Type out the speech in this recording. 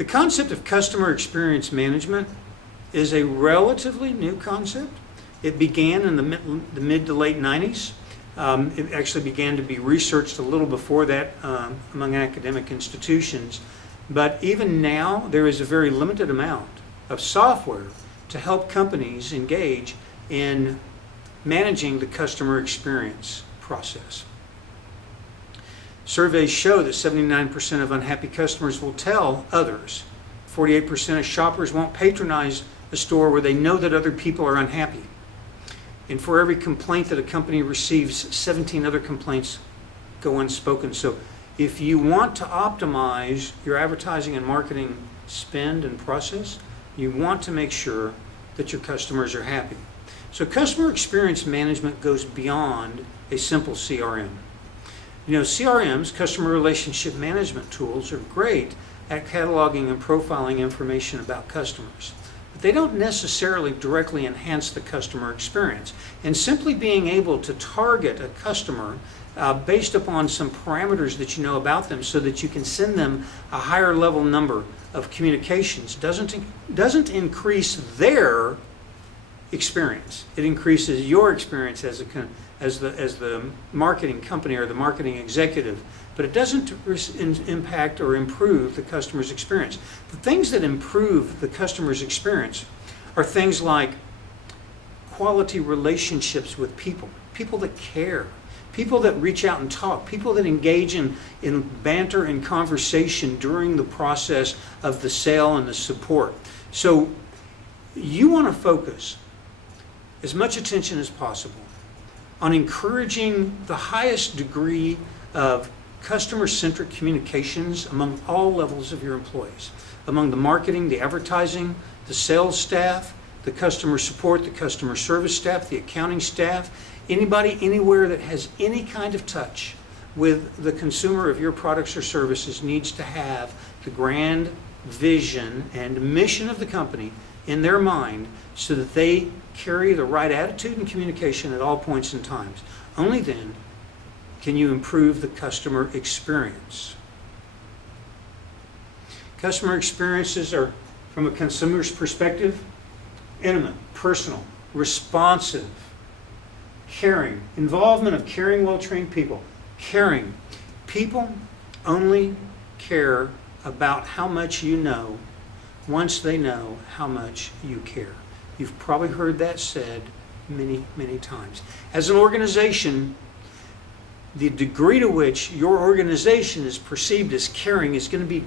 The concept of customer experience management is a relatively new concept. It began in the mid to late 90s. It actually began to be researched a little before that among academic institutions. But even now, there is a very limited amount of software to help companies engage in managing the customer experience process. Surveys show that 79% of unhappy customers will tell others. 48% of shoppers won't patronize a store where they know that other people are unhappy. And for every complaint that a company receives, 17 other complaints go unspoken. So if you want to optimize your advertising and marketing spend and process, you want to make sure that your customers are happy. So customer experience management goes beyond a simple CRM. You know, CRMs, customer relationship management tools, are great at cataloging and profiling information about customers. But they don't necessarily directly enhance the customer experience. And simply being able to target a customer based upon some parameters that you know about them so that you can send them a higher level number of communications doesn't increase their experience. It increases your experience as the marketing company or the marketing executive, but it doesn't impact or improve the customer's experience. The things that improve the customer's experience are things like quality relationships with people, people that care, people that reach out and talk, people that engage in banter and conversation during the process of the sale and the support. So you want to focus as much attention as possible on encouraging the highest degree of customer-centric communications among all levels of your employees, among the marketing, the advertising, the sales staff, the customer support, the customer service staff, the accounting staff, anybody, anywhere that has any kind of touch with the consumer of your products or services needs to have the grand vision and mission of the company in their mind so that they carry the right attitude and communication at all points and times. Only then can you improve the customer experience. Customer experiences are, from a consumer's perspective, intimate, personal, responsive, caring, involvement of caring, well-trained people. Caring. People only care about how much you know once they know how much you care. You've probably heard that said many, many times. As an organization, the degree to which your organization is perceived as caring is going to be